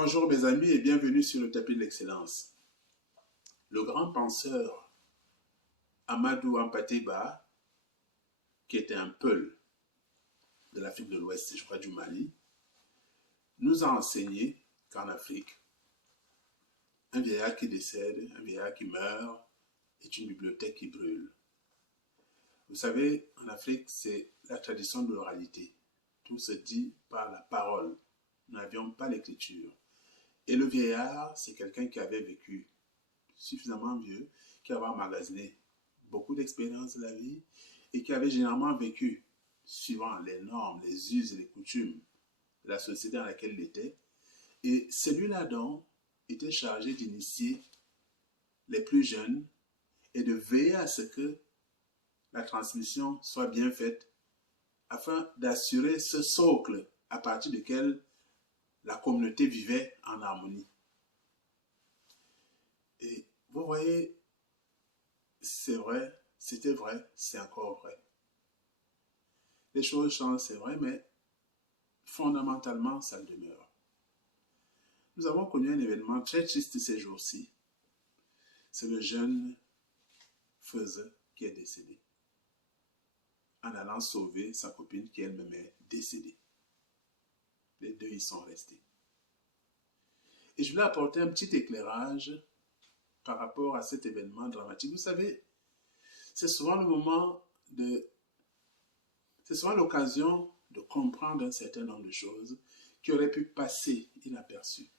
Bonjour mes amis et bienvenue sur le tapis de l'excellence. Le grand penseur Amadou Hampâté-Bâ, qui était un Peul de l'Afrique de l'Ouest, je crois du Mali, nous a enseigné qu'en Afrique, un vieillard qui décède, un vieillard qui meurt, est une bibliothèque qui brûle. Vous savez, en Afrique, c'est la tradition de l'oralité. Tout se dit par la parole. Nous n'avions pas l'écriture. Et le vieillard, c'est quelqu'un qui avait vécu suffisamment vieux, qui avait emmagasiné beaucoup d'expériences de la vie et qui avait généralement vécu suivant les normes, les us et les coutumes de la société dans laquelle il était. Et celui-là donc était chargé d'initier les plus jeunes et de veiller à ce que la transmission soit bien faite afin d'assurer ce socle à partir duquel la communauté vivait en harmonie. Et vous voyez, c'est vrai, c'était vrai, c'est encore vrai. Les choses changent, c'est vrai, mais fondamentalement, ça demeure. Nous avons connu un événement très triste ces jours-ci. C'est le jeune Feuzeux qui est décédé en allant sauver sa copine qui elle-même est décédée. Les deux y sont restés. Et je voulais apporter un petit éclairage par rapport à cet événement dramatique. Vous savez, c'est souvent le moment c'est souvent l'occasion de comprendre un certain nombre de choses qui auraient pu passer inaperçues.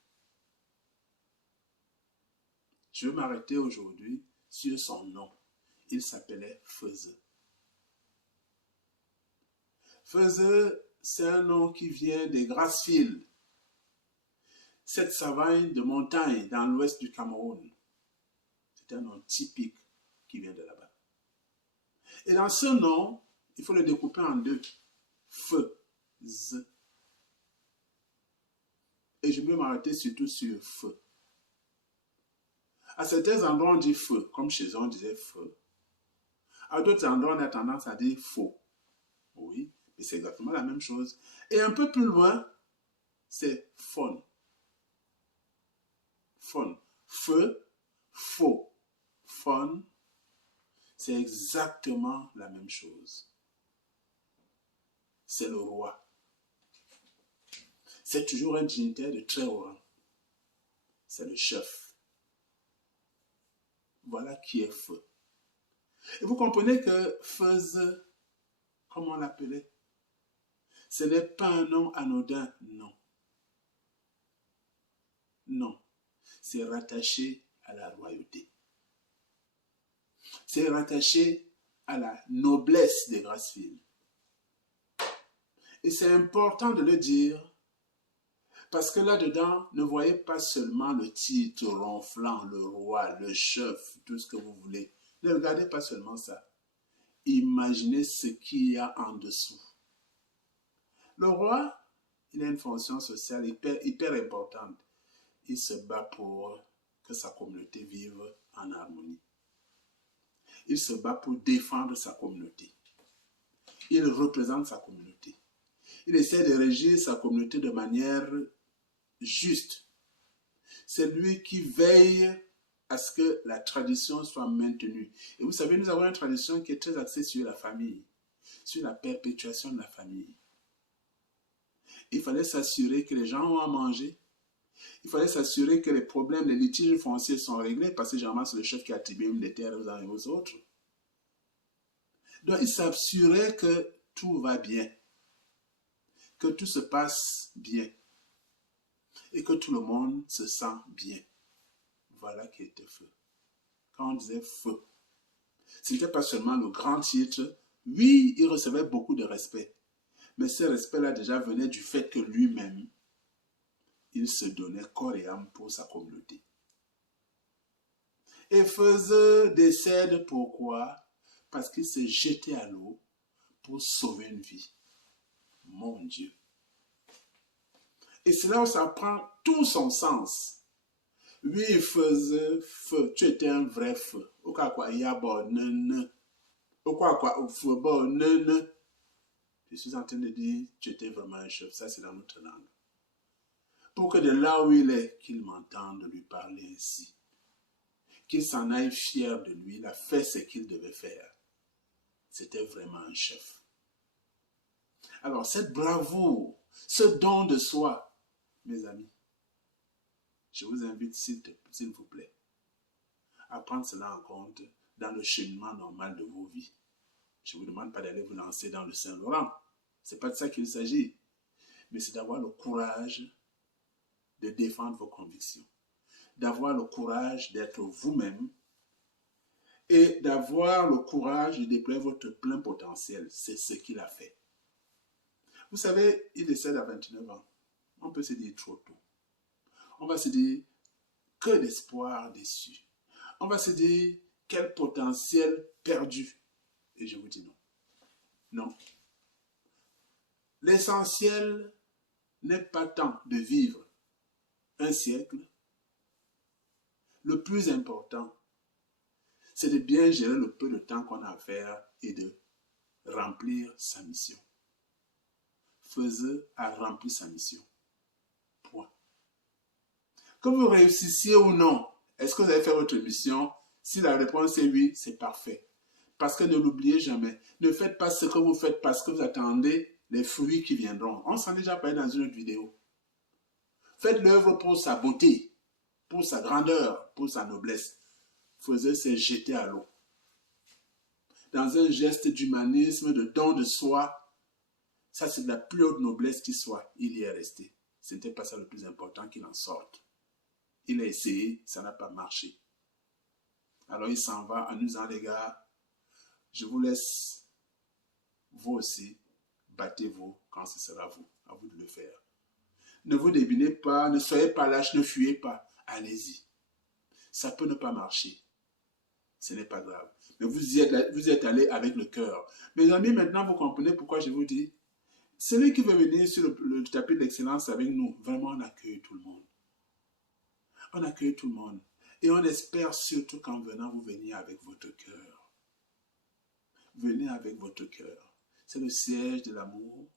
Je vais m'arrêter aujourd'hui sur son nom. Il s'appelait Feuzeux. Feuzeux, c'est un nom qui vient des Grassfields, cette savane de montagne dans l'ouest du Cameroun. C'est un nom typique qui vient de là-bas. Et dans ce nom, il faut le découper en deux. Feu-ze. Et je vais m'arrêter surtout sur feu. À certains endroits, on dit feu, comme chez eux, on disait feu. À d'autres endroits, on a tendance à dire faux. Oui, mais c'est exactement la même chose. Et un peu plus loin, c'est faune. Faune. Feu, faux. Faune, c'est exactement la même chose. C'est le roi. C'est toujours un dignitaire de très haut rang. C'est le chef. Voilà qui est feu. Et vous comprenez que Feuzeux, comme on l'appelait, ce n'est pas un nom anodin, non. Non, c'est rattaché à la royauté. C'est rattaché à la noblesse des Grassfields. Et c'est important de le dire, parce que là-dedans, ne voyez pas seulement le titre ronflant, le roi, le chef, tout ce que vous voulez. Ne regardez pas seulement ça. Imaginez ce qu'il y a en dessous. Le roi, il a une fonction sociale hyper importante. Il se bat pour que sa communauté vive en harmonie. Il se bat pour défendre sa communauté. Il représente sa communauté. Il essaie de régir sa communauté de manière juste. C'est lui qui veille à ce que la tradition soit maintenue. Et vous savez, nous avons une tradition qui est très axée sur la famille, sur la perpétuation de la famille. Il fallait s'assurer que les gens ont à manger. Il fallait s'assurer que les problèmes, les litiges fonciers sont réglés, parce que généralement c'est le chef qui attribue les terres aux uns et aux autres. Donc il s'assurait que tout va bien, que tout se passe bien et que tout le monde se sent bien. Voilà qui était feu. Quand on disait feu, ce n'était pas seulement le grand titre. Oui, il recevait beaucoup de respect, mais ce respect-là déjà venait du fait que lui-même, il se donnait corps et âme pour sa communauté. Et Feuzeux décède pourquoi? Parce qu'il s'est jeté à l'eau pour sauver une vie. Mon Dieu. Et c'est là où ça prend tout son sens. Oui, Feuzeux, feu, tu étais un vrai feu. Je suis en train de dire, tu étais vraiment un chef. Ça, c'est dans notre langue. pour que de là où il est, qu'il m'entende lui parler ainsi. Qu'il s'en aille fier de lui, il a fait ce qu'il devait faire. C'était vraiment un chef. Alors, cette bravoure, ce don de soi, mes amis, je vous invite, s'il vous plaît, à prendre cela en compte dans le cheminement normal de vos vies. Je ne vous demande pas d'aller vous lancer dans le Saint-Laurent. Ce n'est pas de ça qu'il s'agit. Mais c'est d'avoir le courage de défendre vos convictions. D'avoir le courage d'être vous-même et d'avoir le courage de déployer votre plein potentiel. C'est ce qu'il a fait. Vous savez, il décède à 29 ans. On peut se dire trop tôt. On va se dire, que d'espoir déçu. On va se dire, quel potentiel perdu. Et je vous dis non. Non. L'essentiel n'est pas tant de vivre un siècle. Le plus important, c'est de bien gérer le peu de temps qu'on a à faire et de remplir sa mission. Faisez à remplir sa mission. Point. Que vous réussissiez ou non, est-ce que vous avez fait votre mission? Si la réponse est oui, c'est parfait. Parce que ne l'oubliez jamais. Ne faites pas ce que vous faites parce que vous attendez les fruits qui viendront. On s'en est déjà parlé dans une autre vidéo. Faites l'œuvre pour sa beauté, pour sa grandeur, pour sa noblesse. Faisait se jeter à l'eau. Dans un geste d'humanisme, de don de soi, ça c'est de la plus haute noblesse qui soit. Il y est resté. Ce n'était pas ça le plus important qu'il en sorte. Il a essayé, ça n'a pas marché. Alors il s'en va en nous disant, les gars, je vous laisse, vous aussi, battez-vous quand ce sera vous, à vous de le faire. Ne vous débinez pas, ne soyez pas lâche, ne fuyez pas, allez-y. Ça peut ne pas marcher, ce n'est pas grave. Mais vous y êtes allé avec le cœur. Mes amis, maintenant vous comprenez pourquoi je vous dis, celui qui veut venir sur le tapis de l'excellence avec nous, vraiment on accueille tout le monde. On accueille tout le monde. Et on espère surtout qu'en venant, vous veniez avec votre cœur. Venez avec votre cœur. C'est le siège de l'amour.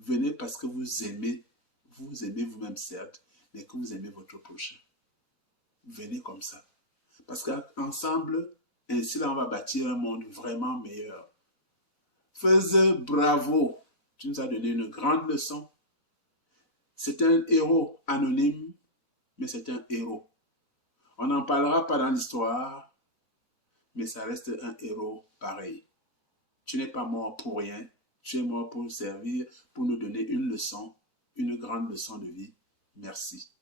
Venez parce que vous aimez vous-même certes, mais que vous aimez votre prochain. Venez comme ça. Parce qu'ensemble, ainsi là, on va bâtir un monde vraiment meilleur. Faisez bravo. Tu nous as donné une grande leçon. C'est un héros anonyme, mais c'est un héros. On n'en parlera pas dans l'histoire, mais ça reste un héros pareil. Tu n'es pas mort pour rien, tu es mort pour nous servir, pour nous donner une leçon, une grande leçon de vie. Merci.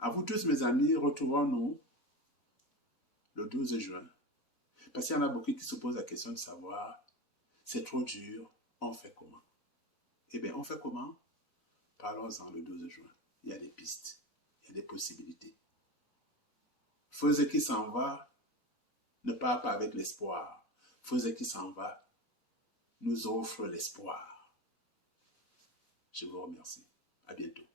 À vous tous mes amis, retrouvons-nous le 12 juin. Parce qu'il y en a beaucoup qui se posent la question de savoir, c'est trop dur, on fait comment? Eh bien, on fait comment? Parlons-en le 12 juin. Il y a des pistes, il y a des possibilités. Feu qui s'en va ne part pas avec l'espoir. Feu qui s'en va nous offre l'espoir. Je vous remercie. À bientôt.